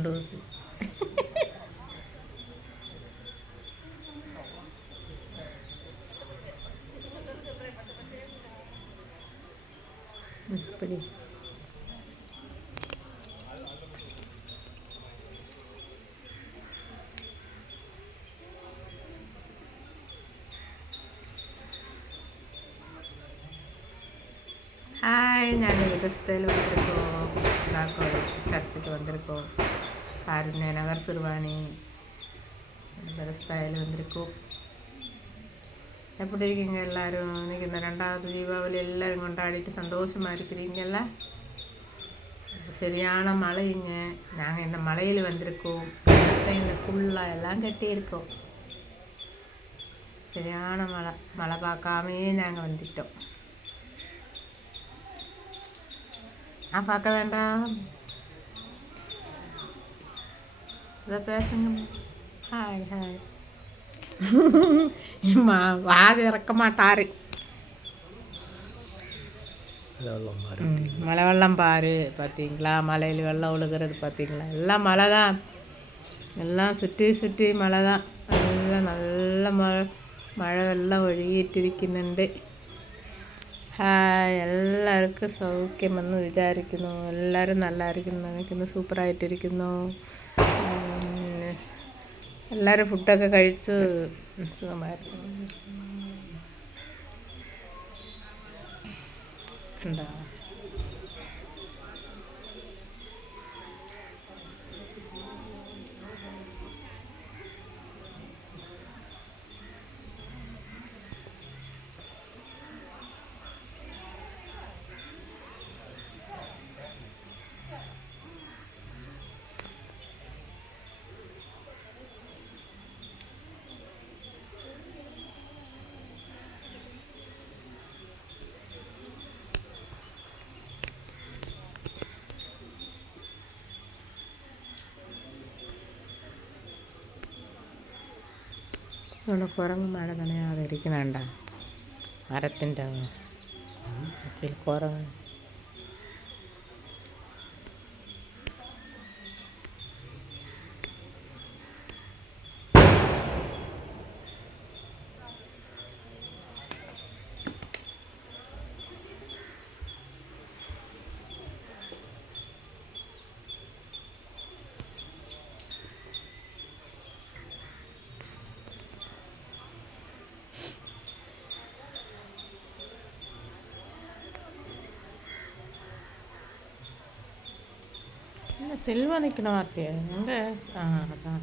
രണ്ട് ദിവസം പിടി ഹായ് ഞാൻ ഹിന്ദുസ്ഥാനിൽ വന്നിരിക്കോ ചർച്ചയ്ക്ക് വന്നിരിക്കോ காருண்ய நகர் சிறுவாணி விதஸ்தாயில் வந்திருக்கோம். எப்படி இருக்கீங்க எல்லாரும்? இன்னைக்கு இந்த ரெண்டாவது தீபாவளி எல்லாரும் கொண்டாடிட்டு சந்தோஷமாக இருக்கிறீங்கல்ல? சரியான மழைங்க நாங்கள் இந்த மலையில் வந்திருக்கோம். இந்த புல்லா எல்லாம் கட்டியிருக்கோம். சரியான மழை. மழை பார்க்காமே நாங்கள் வந்துட்டோம். நான் பார்க்க வேண்டாம். பேசுங்க ஹாய் ஹாய் வாது இறக்க மாட்டாரு மலை வெள்ளம் பாரு பார்த்தீங்களா மலையில் வெள்ளம் ஒழுகிறது பார்த்தீங்களா எல்லாம் மழை தான் எல்லாம் சுற்றி சுற்றி മഴ தான் നല്ല നല്ല മഴ മഴ വെള്ളം ഒഴുകിയിട്ടിരിക്കുന്നുണ്ട് ഹായ് എല്ലാവർക്കും സൗഖ്യമെന്ന് വിചാരിക്കുന്നു എല്ലാവരും നല്ലതായിരിക്കുന്നു നിൽക്കുന്നു സൂപ്പറായിട്ടിരിക്കുന്നു എല്ലാവരും ഫുഡൊക്കെ കഴിച്ച് സുഖമായിരുന്നു. ഉണ്ടോ ഇവിടെ കുരങ്ങ് മഴ നനയാതെ ഇരിക്കണണ്ട മരത്തിൻ്റെ ഇച്ചിരി കുരങ്ങ് இல்லை செல்வா வார்த்தையா? எங்கே? ஆ அதான்.